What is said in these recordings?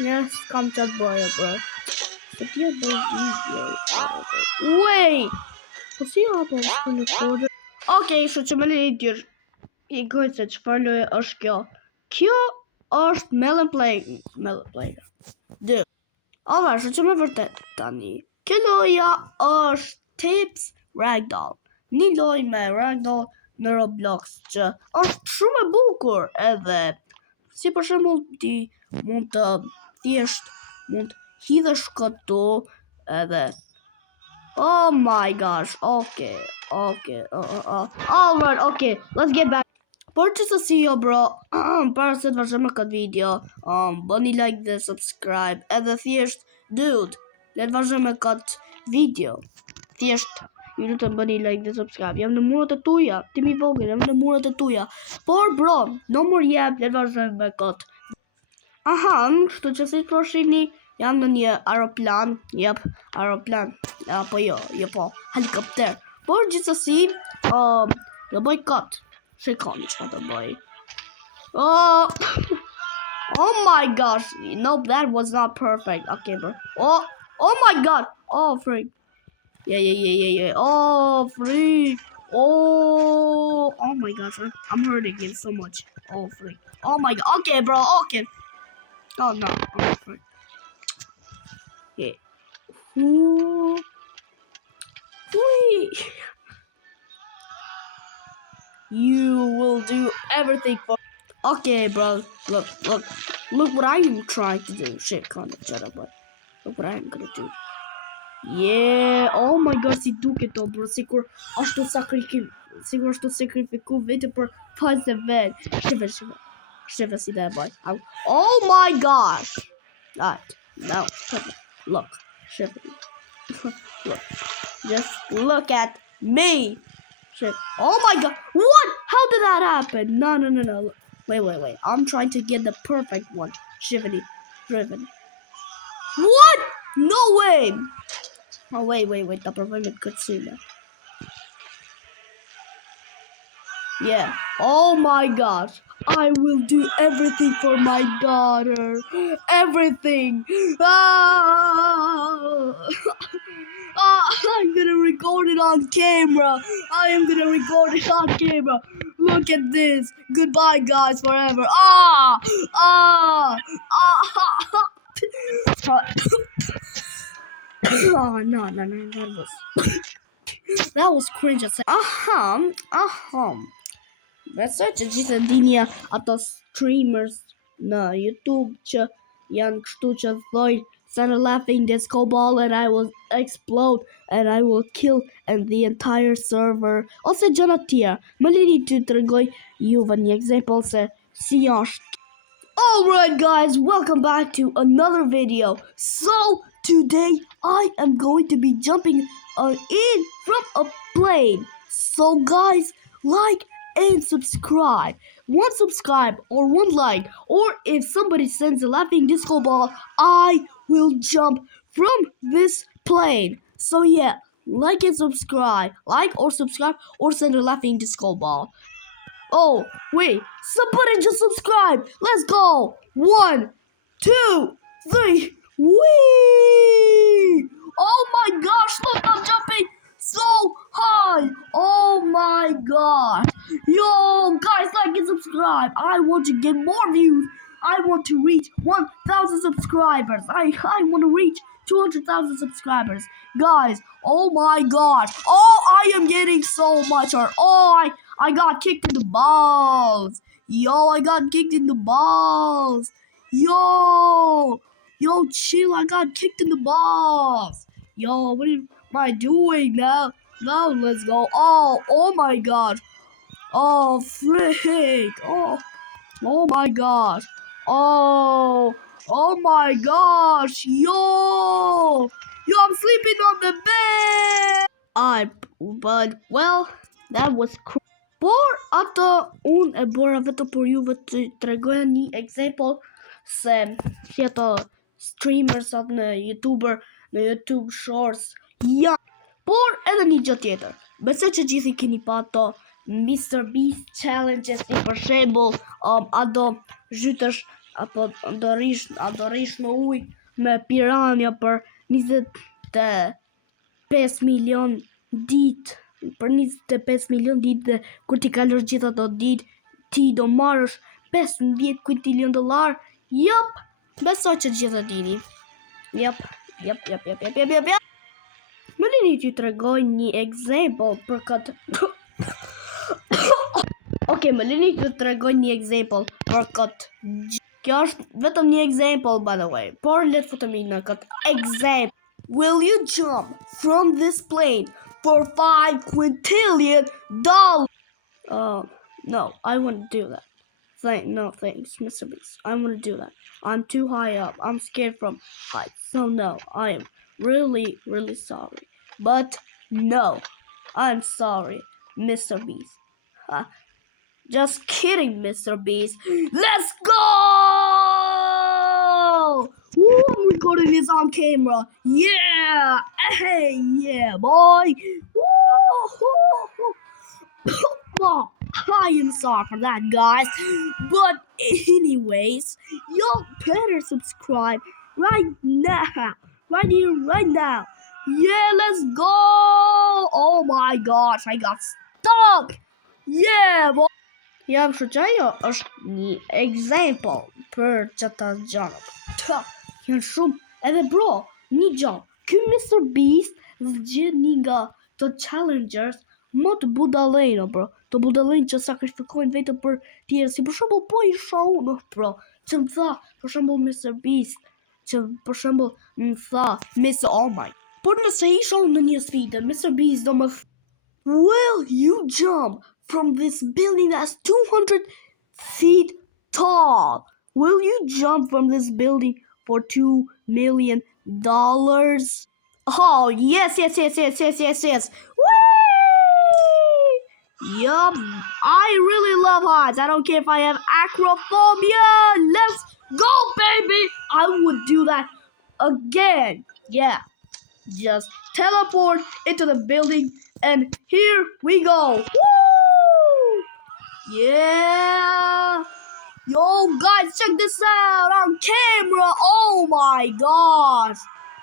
Yes, kam qatë bëja, bro. Se tja bëj video. Wait! Po si hapa është recorder? Okej, shu që me lidhjër. I gojtë se që farloje është kjo. Kjo është Melon Playground. Dë. Ova, shu që me vërtet tani. Kjo loja është Tips Ragdoll. Një loj me Ragdoll në Roblox që është shumë e bukur edhe si për shembull ti mund të thjesht mund hidhesh këtu edhe oh my gosh, okay. Alright, okay, let's get back. Por që si jo bro, para se të vazhdojmë këtë video, bëni like dhe subscribe, edhe thjesht, dude, le të vazhdojmë këtë video, thjesht, ju du të bëni like dhe subscribe, jam në murat e tuja, ti mi vogël, jam në murat e tuja, por bro, në mur jep, le të vazhdojmë këtë. Aha, kështu që si të përshini, jam në një aeroplan, aeroplan, apo jo po, helikopter, por gjithsesi, jo bëj këtë. Shikoni që të bëj. Oh my gosh. Nope, that was not perfect. Okay, bro. Oh my god. Oh, freak. Yeah. Oh, freak. Oh my gosh. I'm hurting him so much. Oh, freak. Oh my god. Okay, bro. Okay. Oh, no. Oh, freak. Yeah. Ooh. Freak. You will do everything for. Okay, bro. Look what I am trying to do. Shit, can't shut up, but look what I am gonna do. Yeah. Oh my god, si duket to, bro. Sigur ashtu sakrifiku vete për fazë vet. Shiva si that boy. Oh my gosh. That. No. Look. Shiva. Look. Just look at me. Shit. Oh my god! What? How did that happen? No. Wait. I'm trying to get the perfect one. Shivity. Driven. What? No way! Oh, wait. The perfect could see that. Yeah. Oh my gosh. I will do everything for my daughter. Everything. I'm gonna record it on camera. I am gonna record it on camera. Look at this. Goodbye, guys, forever. Oh, no. That was cringe. Besoj që gjithë ndinja ato streamers në YouTube që janë kështu që thojnë started laughing disco ball and I will explode and I will kill and the entire server. Ose gjëra të tjera. Më lini të tregoj juve një example se si është. Alright guys, welcome back to another video. So today I am going to be jumping in from a plane. So guys, like and subscribe. One subscribe or one like, or if somebody sends a laughing disco ball, I will jump from this plane. So yeah, like and subscribe. Like or subscribe or send a laughing disco ball. Oh, wait, somebody just subscribe. Let's go. 1, 2, 3. Whee! Oh my gosh, look, I'm jumping so high. Oh my god. Yo, guys, like and subscribe. I want to get more views. I want to reach 1,000 subscribers. I want to reach 200,000 subscribers. Guys, oh my god. Oh, I am getting so much hurt. Oh, I got kicked in the balls. Yo, I got kicked in the balls. Yo, chill. I got kicked in the balls. Yo, what am I doing now? Now let's go. Oh my god. Oh, frick. Oh my gosh. Oh my gosh. Yo, I'm sleeping on the bed. But well, that was crazy. Por ato unë e bora vetëm për juve të tregoja një example se si ato streamers atë në YouTube Shorts ja. Por edhe një gjë tjetër. Besoj që gjithë i keni pa ato Mr. Beast challenges, si për shembull ato zhytesh apo do rish në ujë me piranja për 25 milion ditë. Për 25 milion ditë dhe kur ti kalosh gjitha ato ditë, ti do marrësh 15 quintillion dollar. Jop, besoj që gjithë dini. Jop. Më lini t'ju tregoj një example për këtë. Ok, më lini t'ju tregoj një example për këtë. Kjo është vetëm një example, by the way. Por let futemi në këtë example. Will you jump from this plane for 5 quintillion dollars? No, I wouldn't do that. No thanks, Mr. Beast. I want to do that. I'm too high up. I'm scared from heights. So no, I am really, really sorry. But no, I'm sorry, Mr. Beast. Just kidding, Mr. Beast. Let's go! Woo, I'm recording this on camera. Yeah! Hey, yeah, boy! Woo! I am sorry for that, guys. But anyways, y'all better subscribe right now. Right here, right now. Yeah, let's go! Oh my gosh, I got stuck! Yeah, boy! Jam shëqajo është një example për qëta gjanët. Janë shumë. Edhe bro, një gjanë. Ky Mr. Beast zgjedh një nga të challengers më të budallëjnë, bro. Të budallëjnë që sakrifikojnë vetëm për tjerë. Si për shembull po i shoh bro. Që më tha, për shembull Mr. Beast, që për shembull më tha Mr. Oh my. Por nëse i shoh në një sfidë, Mr. Beast do më will you jump from this building that's 200 feet tall? Will you jump from this building for $2 million? Oh, yes. Whee! Yup, I really love heights. I don't care if I have acrophobia. Let's go, baby! I would do that again. Yeah, just teleport into the building and here we go. Woo! Yeah! Yo, guys, check this out on camera. Oh my gosh.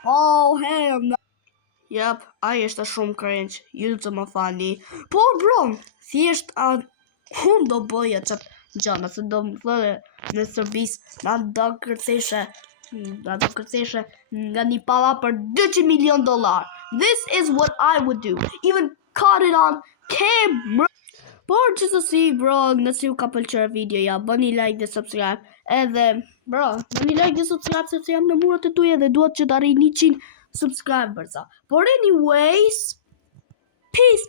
Oh, hell no. Yep, ai është shumë cringe. Ju të më falni. Po, bro, thjesht unë do bëja qatë gjana, se do më thëre Mr. Beast na do kërceshe nga një palla për $200 million. This is what I would do. Even caught it on camera. Por gjithsesi, bro, nëse ju ka pëlqyer videoja, bëni like dhe subscribe. Edhe, bro, bëni like dhe subscribe sepse jam në murat e tuaja dhe dua që të arrij 100 subscribers. But anyways, peace.